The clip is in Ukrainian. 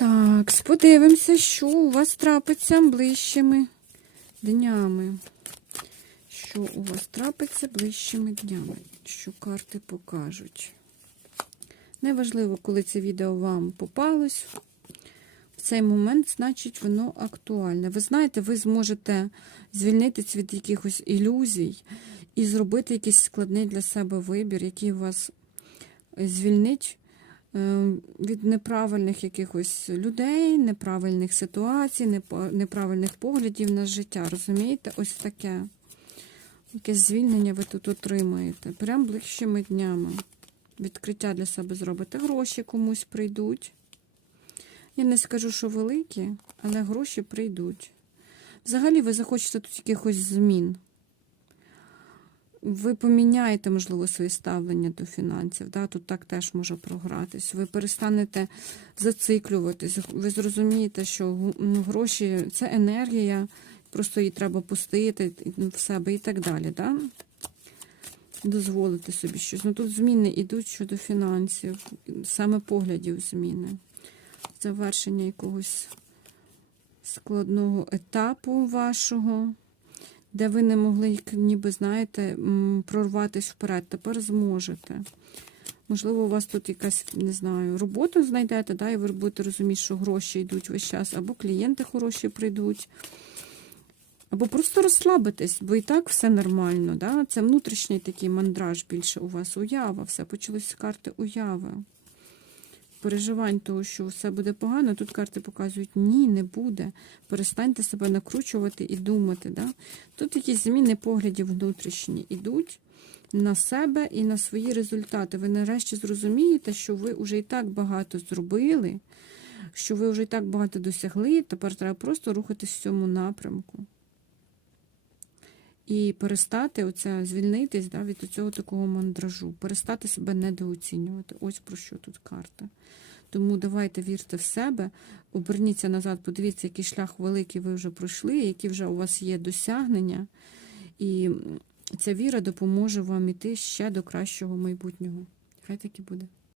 Так, подивимося, що у вас трапиться ближчими днями. Що у вас трапиться ближчими днями? Що карти покажуть. Неважливо, коли це відео вам попалось. В цей момент, значить, воно актуальне. Ви знаєте, ви зможете звільнитись від якихось ілюзій і зробити якийсь складний для себе вибір, який вас звільнить від неправильних якихось людей, неправильних ситуацій, неправильних поглядів на життя. Розумієте? Ось таке. Якесь звільнення ви тут отримаєте. Прям ближчими днями. Відкриття для себе зробите. Гроші комусь прийдуть. Я не скажу, що великі, але гроші прийдуть. Взагалі, ви захочете тут якихось змін. Ви поміняєте, можливо, своє ставлення до фінансів. Да? Тут так теж може програтись. Ви перестанете зациклюватись. Ви зрозумієте, що ну, гроші це енергія, просто її треба пустити в себе і так далі. Да? Дозволити собі щось. Ну тут зміни йдуть щодо фінансів, саме поглядів зміни. Завершення якогось складного етапу вашого, де ви не могли, ніби, знаєте, прорватися вперед. Тепер зможете. Можливо, у вас тут якась, не знаю, роботу знайдете, да, і ви будете розуміти, що гроші йдуть весь час, або клієнти хороші прийдуть. Або просто розслабитесь, бо і так все нормально. Да? Це внутрішній такий мандраж більше у вас, уява. Все почалось з карти уяви. Переживань того, що все буде погано, тут карти показують, ні, не буде. Перестаньте себе накручувати і думати. Да? Тут якісь зміни поглядів внутрішні ідуть на себе і на свої результати. Ви нарешті зрозумієте, що ви вже і так багато зробили, що ви вже і так багато досягли, тепер треба просто рухатись в цьому напрямку. І перестати оце, звільнитись да, від цього такого мандражу, перестати себе недооцінювати. Ось про що тут карта. Тому давайте вірте в себе, оберніться назад, подивіться, який шлях великий ви вже пройшли, які вже у вас є досягнення. І ця віра допоможе вам іти ще до кращого майбутнього. Хай так і буде.